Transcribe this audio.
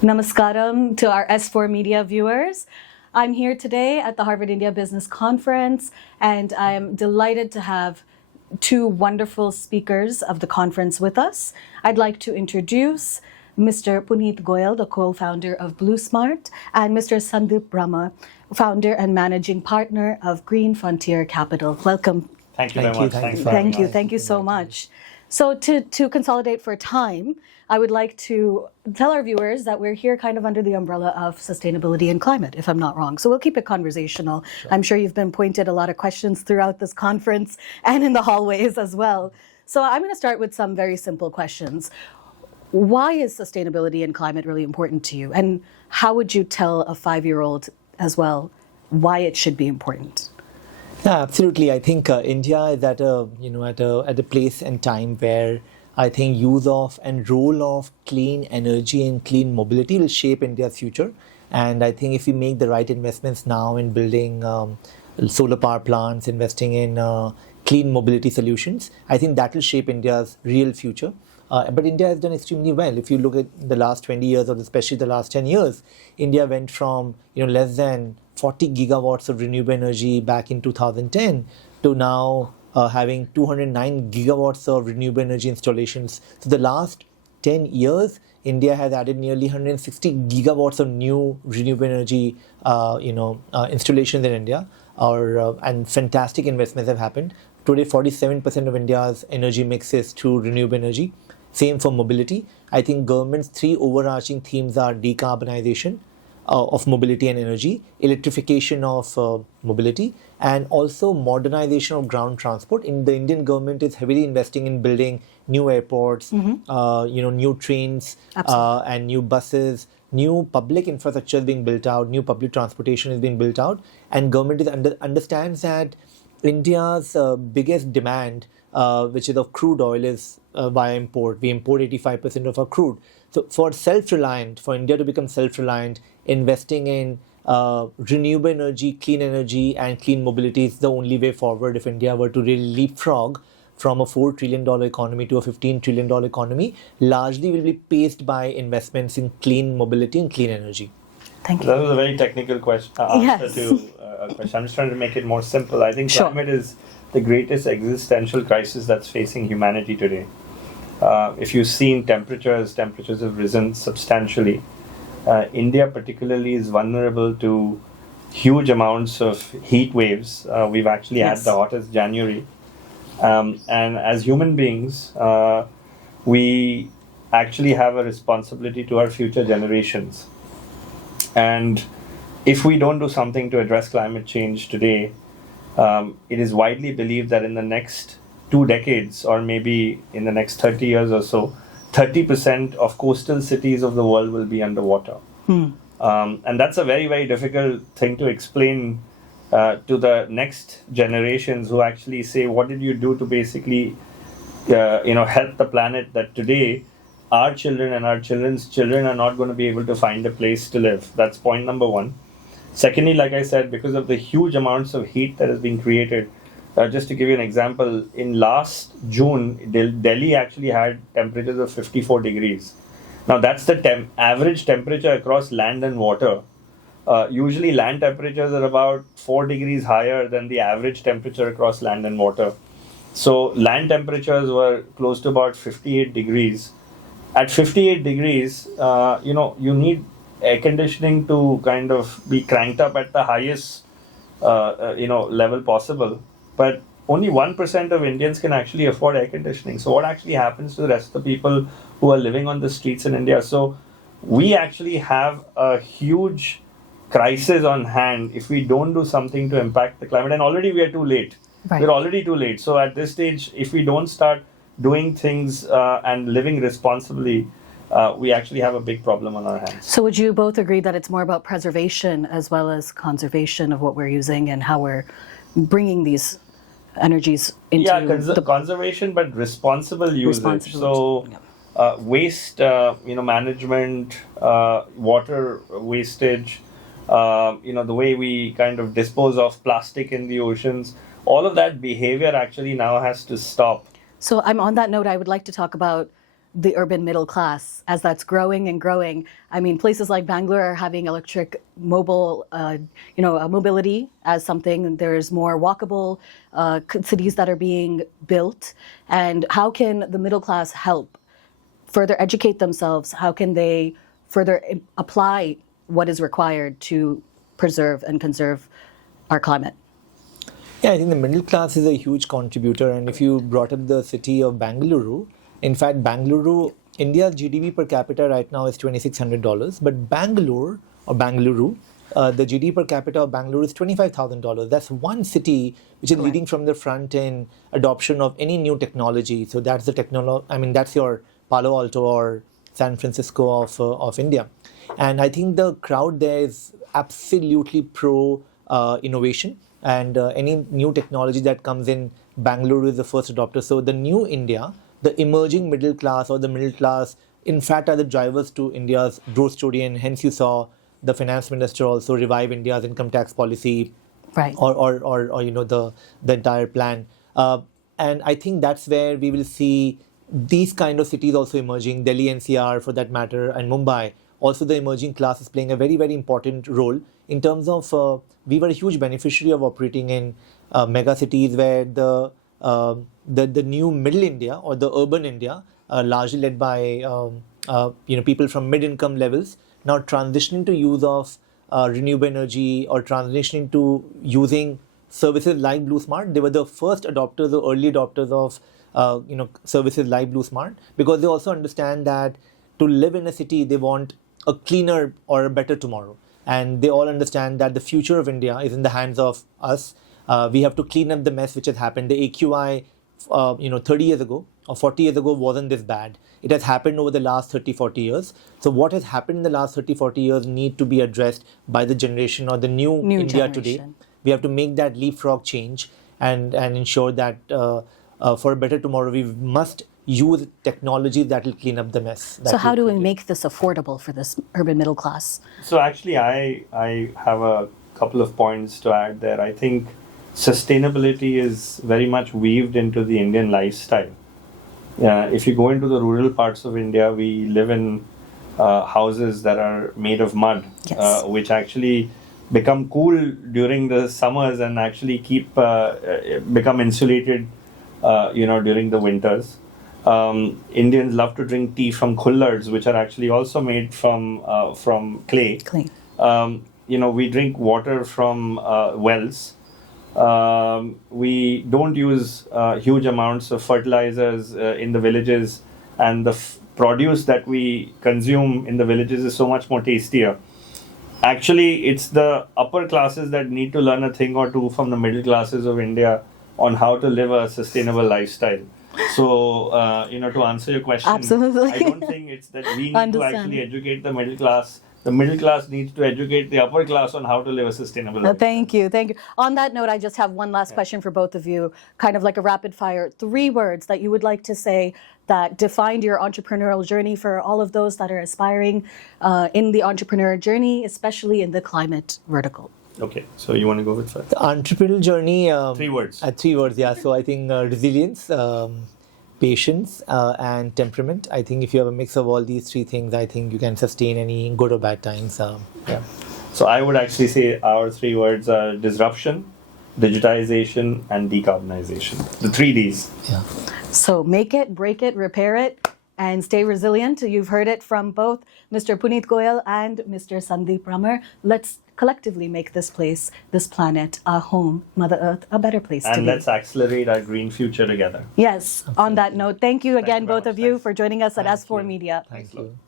Namaskaram to our S4 media viewers. I'm here today at the Harvard India Business Conference, and I'm delighted to have two wonderful speakers of the conference with us. I'd like to introduce Mr. Punit Goyal, the co-founder of BlueSmart, and Mr. Sandiip Bhammer, founder and managing partner of Green Frontier Capital. Welcome. Thank you very much. Thank you so much. So to consolidate for time, I would like to tell our viewers that we're here kind of under the umbrella of sustainability and climate, if I'm not wrong. So we'll keep it conversational. Sure. I'm sure you've been pointed a lot of questions throughout this conference and in the hallways as well. So I'm going to start with some very simple questions. Why is sustainability and climate really important to you? And how would you tell a 5-year-old as well why it should be important? Yeah, absolutely. I think India is at a place and time where I think use of and role of clean energy and clean mobility will shape India's future. And I think if we make the right investments now in building solar power plants, investing in clean mobility solutions, I think that will shape India's real future. But India has done extremely well. If you look at the last 20 years, or especially the last 10 years, India went from less than 40 gigawatts of renewable energy back in 2010 to now having 209 gigawatts of renewable energy installations. So the last 10 years, India has added nearly 160 gigawatts of new renewable energy installations in India, and fantastic investments have happened. Today, 47% of India's energy mix is through renewable energy. Same for mobility. I think government's three overarching themes are decarbonization of mobility and energy, electrification of mobility, and also modernization of ground transport. The Indian government is heavily investing in building new airports, new trains, and new buses. New public infrastructure is being built out. New public transportation is being built out, and government understands that India's biggest demand, which is of crude oil, is via import. We import 85% of our crude. So for India to become self-reliant, investing in renewable energy, and clean mobility is the only way forward if India were to really leapfrog from a $4 trillion economy to a $15 trillion economy, largely will be paced by investments in clean mobility and clean energy. Thank you. That was a very technical question. Answer to a question. I'm just trying to make it more simple. I think climate is the greatest existential crisis that's facing humanity today. If you've seen temperatures have risen substantially. India particularly is vulnerable to huge amounts of heat waves. We've actually had the hottest January. And as human beings, we actually have a responsibility to our future generations. And if we don't do something to address climate change today, it is widely believed that in the next 2 decades, or maybe in the next 30 years or so, 30% of coastal cities of the world will be underwater. And that's a very, very difficult thing to explain to the next generations who actually say, what did you do to basically help the planet that today our children and our children's children are not going to be able to find a place to live. That's point number one. Secondly, like I said, because of the huge amounts of heat that has been created, just to give you an example, in last June, Delhi actually had temperatures of 54 degrees. Now that's the average temperature across land and water. Usually land temperatures are about 4 degrees higher than the average temperature across land and water. So land temperatures were close to about 58 degrees. At 58 degrees, you need air conditioning to kind of be cranked up at the highest, level possible. But only 1% of Indians can actually afford air conditioning. So what actually happens to the rest of the people who are living on the streets in India? So we actually have a huge crisis on hand if we don't do something to impact the climate. And already we are too late. Right. We're already too late. So at this stage, if we don't start doing things and living responsibly, we actually have a big problem on our hands. So would you both agree that it's more about preservation as well as conservation of what we're using and how we're bringing these energies into conservation, but responsible usage. Waste, management, water wastage, the way we kind of dispose of plastic in the oceans, all of that behavior actually now has to stop. So I'm on that note, I would like to talk about the urban middle class as that's growing and growing. I mean, places like Bangalore are having electric mobile, mobility as something. There's more walkable cities that are being built. And how can the middle class help further educate themselves? How can they further apply what is required to preserve and conserve our climate? Yeah, I think the middle class is a huge contributor. And if you brought up the city of Bangalore, in fact, India's GDP per capita right now is $2,600. But Bangalore, the GDP per capita of Bangalore is $25,000. That's one city which is leading from the front in adoption of any new technology. So that's that's your Palo Alto or San Francisco of India. And I think the crowd there is absolutely pro innovation. And any new technology that comes in, Bangalore is the first adopter. So the new India, the emerging middle class or the middle class, in fact, are the drivers to India's growth story. And hence you saw the finance minister also revive India's income tax policy, right? Or the entire plan. And I think that's where we will see these kind of cities also emerging, Delhi NCR for that matter, and Mumbai. Also the emerging class is playing a very, very important role in terms of we were a huge beneficiary of operating in mega cities where the new middle India or the urban India, largely led by people from mid-income levels, now transitioning to use of renewable energy or transitioning to using services like Blue Smart. They were the first adopters or early adopters of services like Blue Smart, because they also understand that to live in a city, they want a cleaner or a better tomorrow. And they all understand that the future of India is in the hands of us. We have to clean up the mess which has happened. The AQI, 30 years ago or 40 years ago wasn't this bad. It has happened over the last 30, 40 years. So what has happened in the last 30, 40 years need to be addressed by the generation or the new India generation. Today. We have to make that leapfrog change and ensure that for a better tomorrow, we must use technology that will clean up the mess. So how do we make this affordable for this urban middle class? So actually, I have a couple of points to add there. I think sustainability is very much weaved into the Indian lifestyle. If you go into the rural parts of India, we live in houses that are made of mud, yes. Which actually become cool during the summers and actually become insulated, during the winters. Indians love to drink tea from khullards, which are actually also made from clay. We drink water from wells. We don't use huge amounts of fertilizers in the villages, and the produce that we consume in the villages is so much more tastier. Actually, it's the upper classes that need to learn a thing or two from the middle classes of India on how to live a sustainable lifestyle. So, to answer your question, absolutely. I don't think it's that we need to actually educate the middle class. The middle class needs to educate the upper class on how to live a sustainable life. Thank you. On that note, I just have one last question for both of you, kind of like a rapid fire. 3 words that you would like to say that defined your entrepreneurial journey for all of those that are aspiring in the entrepreneur journey, especially in the climate vertical. Okay, so you want to go with first? The entrepreneurial journey. 3 words. 3 words, yeah. So I think resilience, patience, and temperament. I think if you have a mix of all these 3 things, I think you can sustain any good or bad times. Yeah. So I would actually say our 3 words are disruption, digitization, and decarbonization. The 3 Ds. Yeah. So make it, break it, repair it, and stay resilient. You've heard it from both Mr. Punit Goyal and Mr. Sandiip Bhammer. Let's collectively make this place, this planet, our home, Mother Earth, a better place to be. And let's accelerate our green future together. Yes. Absolutely. On that note, thank you again, both of you, Thanks. for joining us at S4 Media. Thank you.